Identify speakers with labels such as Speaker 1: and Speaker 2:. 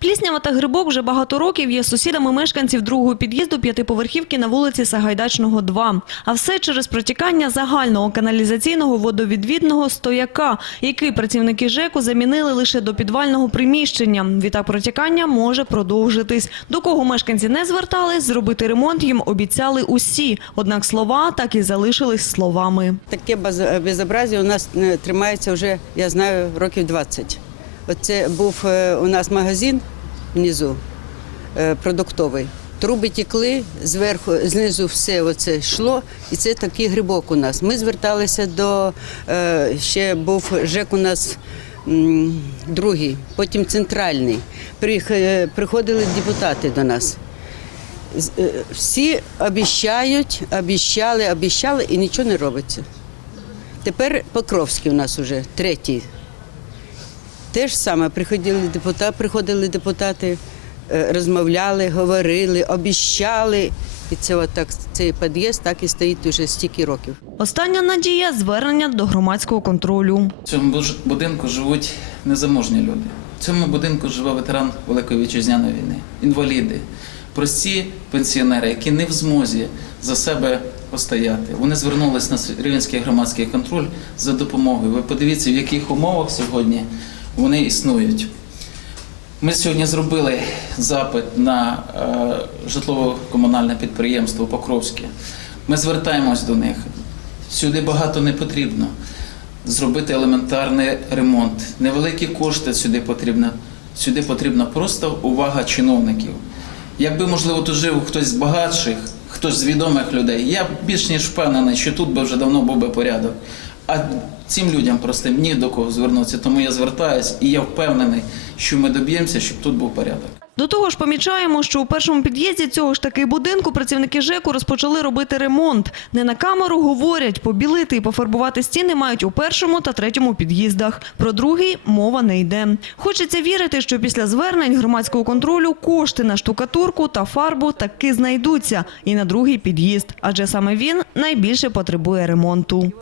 Speaker 1: Пліснява та грибок вже багато років є сусідами мешканців другого під'їзду п'ятиповерхівки на вулиці Сагайдачного, 2. А все через протікання загального каналізаційного водовідвідного стояка, який працівники ЖЕКу замінили лише до підвального приміщення. Відтак протікання може продовжитись. До кого мешканці не звертались, зробити ремонт їм обіцяли усі. Однак слова так і залишились словами.
Speaker 2: Таке безобразие у нас е, тримається вже, я знаю, років 20. Оце був е, у нас магазин внизу е, продуктовий. Труби тікли, зверху, знизу все оце йшло, і це такий грибок у нас. Ми зверталися до е, ще був ЖЕК у нас другий, потім центральний. Приходили депутати до нас. Всі обіщають, обіщали, обіщали і нічого не робиться. Тепер Покровський у нас уже третій. Те ж саме приходили депутати, приходили депутати, е, розмовляли, говорили, обіщали. І це отак цей під'їзд так і стоїть уже стільки років.
Speaker 1: Остання надія звернення до громадського контролю.
Speaker 3: В цьому будинку живуть незаможні люди. В цьому будинку живе ветеран Великої вітчизняної війни, інваліди, прості пенсіонери, які не в змозі за себе постояти. Вони звернулись на Рівненський громадський контроль за допомогою. Ви подивіться, в яких умовах сьогодні вони існують. Ми сьогодні зробили запит на е, житлово-комунальне підприємство Покровське. Ми звертаємось до них. Сюди багато не потрібно. Зробити елементарний ремонт. Невеликі кошти сюди потрібно. Сюди потрібна просто увага чиновників. Якби, можливо, тут жив хтось з багатших, хтось з відомих людей, я більш ніж впевнений, що тут би вже давно був би порядок. А цим людям простим ні до кого звернутися. Тому я звертаюсь і я впевнений, що ми доб'ємося, щоб тут був порядок.
Speaker 1: До того ж, помічаємо, що у першому під'їзді цього ж таки будинку працівники ЖЕКу розпочали робити ремонт. Не на камеру говорять, побілити і пофарбувати стіни мають у першому та третьому під'їздах. Про другий мова не йде. Хочеться вірити, що після звернень громадського контролю кошти на штукатурку та фарбу таки знайдуться і на другий під'їзд, адже саме він найбільше потребує ремонту.